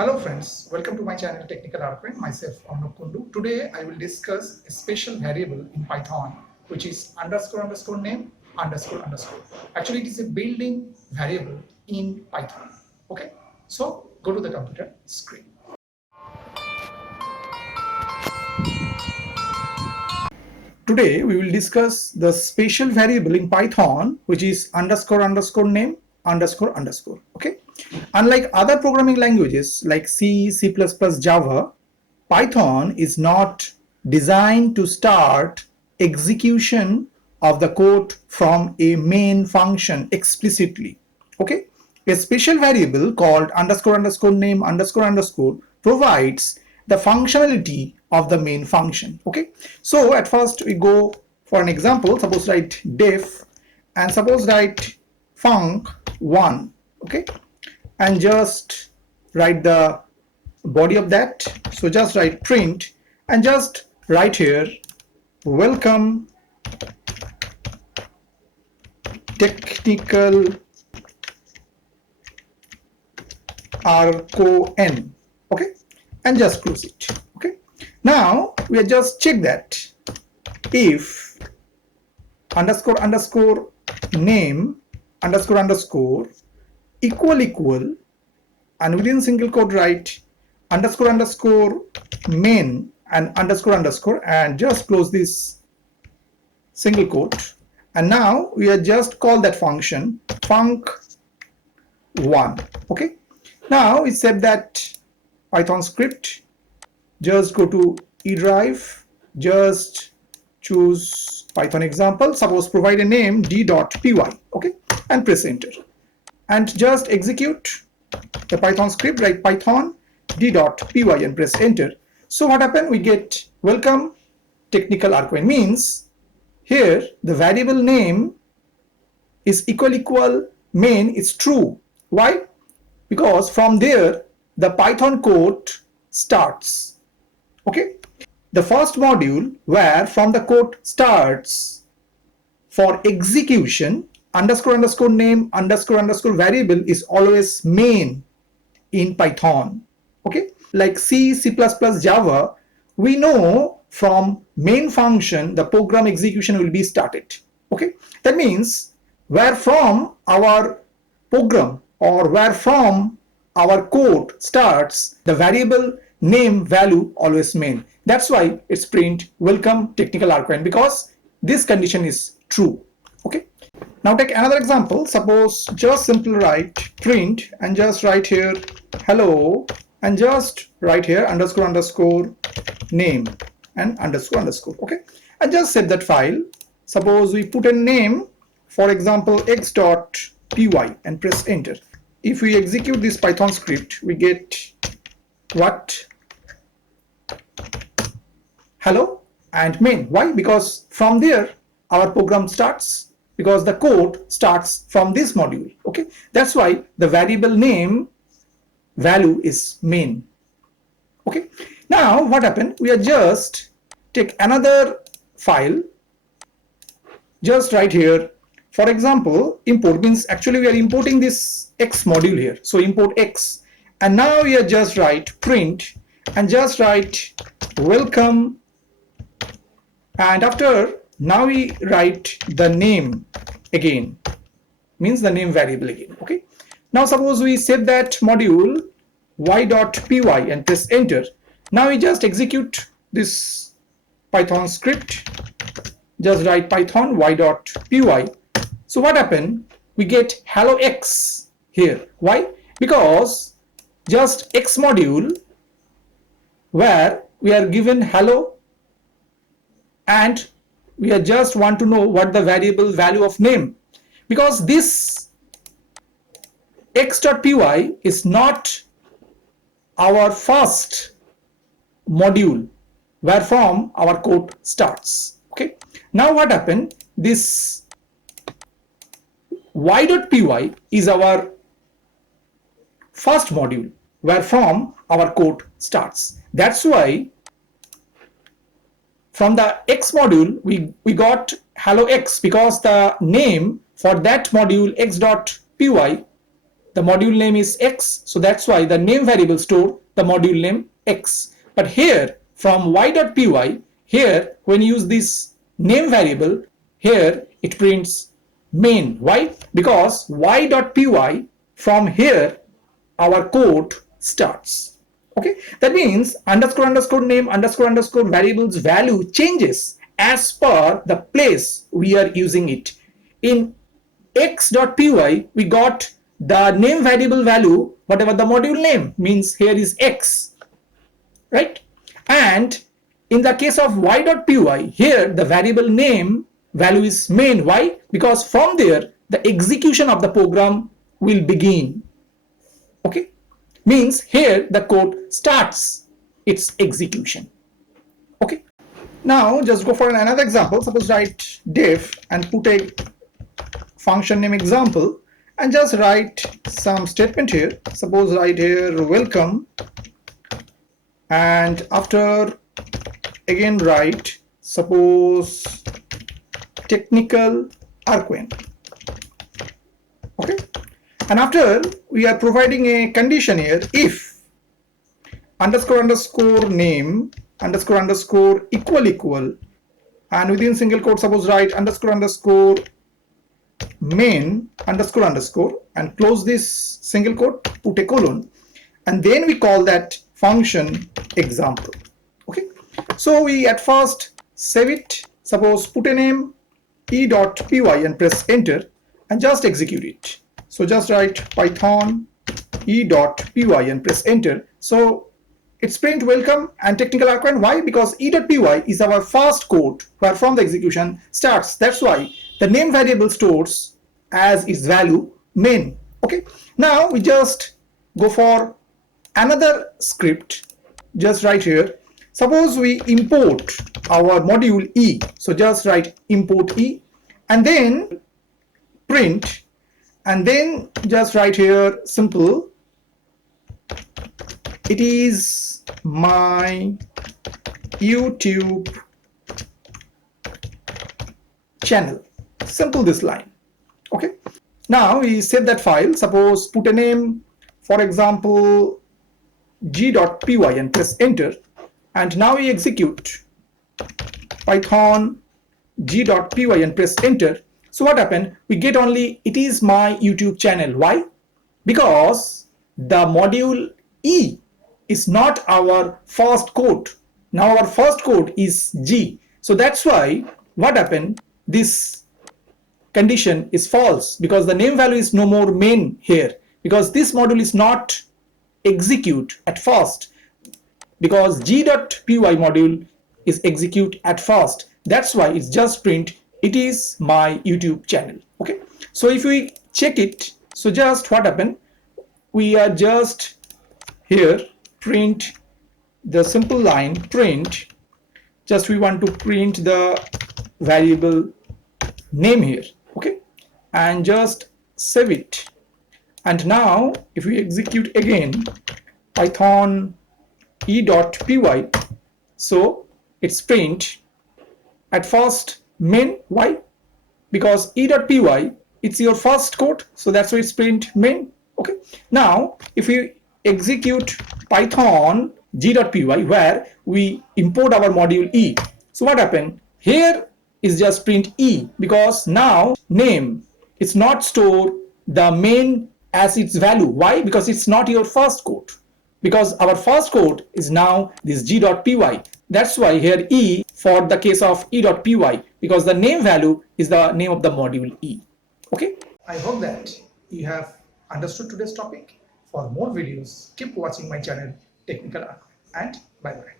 Hello friends, welcome to my channel Technical Arnab. Myself Arnab Kundu. Today I will discuss a special variable in Python which is underscore underscore name underscore underscore. Actually it is a built-in variable in Python. Okay, so go to the computer screen. Today we will discuss the special variable in Python which is underscore underscore name underscore underscore. Okay, unlike other programming languages like C, C++, Java, Python is not designed to start execution of the code from a main function explicitly. Okay, a special variable called underscore underscore name underscore underscore provides the functionality of the main function. Okay, so at first we go for an example. Suppose write def and suppose write func1. Okay, and just write the body of that. So just write print and just write here welcome technical arcon. Okay, and just close it. Okay, now we are just check that if underscore underscore name underscore underscore equal and within single quote write underscore underscore main and underscore underscore and just close this single quote, and now we are just call that function func1. Okay, now we said that Python script, just go to E drive, just choose Python example, suppose provide a name d.py. Okay, and press enter and just execute the Python script, write python d.py and press enter. So what happened? We get welcome technical arcon, means here the variable name is equal main is true. Why? Because from there the Python code starts. Okay, the first module where from the code starts for execution underscore underscore name underscore underscore variable is always main in Python. Okay, like C, C++, Java, we know from main function the program execution will be started. Okay, that means where from our program or where from our code starts, the variable name value always main. That's why it's print welcome technical arcon, because this condition is true. Okay, now take another example. Suppose just simply write print and just write here hello and just write here underscore underscore name and underscore underscore. Okay, and just set that file. Suppose we put a name, for example x.py, and press enter. If we execute this Python script, we get what? Hello and main. Why? Because from there our program starts, because the code starts from this module. Okay, that's why the variable name value is main. Okay, now what happened? We are just take another file, just right here, for example import, means actually we are importing this x module here, so import x, and now we are just write print and just write welcome, and after now we write the name again, means the name variable again. Okay, now suppose we save that module y.py and press enter. Now we just execute this Python script, just write python y.py. So what happened? We get hello x here. Why? Because just x module where we are given hello and we are just want to know what the variable value of name, because this x.py is not our first module where from our code starts. Okay, now what happened? This y.py is our first module where from our code starts. That's why from the x module we got hello x, because the name for that module x.py the module name is X, so that's why the name variable store the module name X. But here from y.py, here when you use this name variable, here it prints main. Why? Because y.py, from here our code starts. Okay, that means underscore underscore name underscore underscore variables value changes as per the place we are using it. In x.py we got the name variable value, whatever the module name means, here is X, right? And in the case of y.py, here the variable name value is main. Why? Because from there the execution of the program will begin. Okay, means here the code starts its execution. Okay, now just go for another example. Suppose write def and put a function name example and just write some statement here. Suppose write here welcome, and after again write suppose technical arquen. Okay, and after we are providing a condition here, if underscore underscore name underscore underscore equal, and within single quote suppose write underscore underscore main underscore underscore and close this single quote, put a colon, and then we call that function example. Okay, so we at first save it. Suppose put a name e.py and press enter and just execute it. So just write python e.py and press enter. So it's print welcome and technical arquen. Why? Because e.py is our first code where from the execution starts. That's why the name variable stores as its value main. Okay, now we just go for another script. Just write here, suppose we import our module E. So just write import E and then print, and then just write here simple, it is my YouTube channel. Simple this line. Okay, now we save that file. Suppose put a name, for example g.py and press enter, and now we execute python g.py and press enter. So what happened? We get only it is my YouTube channel. Why? Because the module E is not our first code. Now our first code is G. So that's why what happened? This condition is false because the name value is no more main here, because this module is not execute at first, because g.py module is execute at first. That's why it's just print it is my YouTube channel. Okay, so if we check it, so just what happened, we are just here print the simple line print, just we want to print the variable name here. Okay, and just save it, and now if we execute again python e.py, so it's print at first main. Why? Because e.py it's your first code, so that's why it's print main. Okay, now if we execute python g.py where we import our module E, so what happened here is just print E, because now name it's not store the main as its value. Why? Because it's not your first code, because our first code is now this g.py. That's why here E for the case of e.py, because the name value is the name of the module E. Okay, I hope that you have understood today's topic. For more videos, keep watching my channel Technical Arc, and bye bye.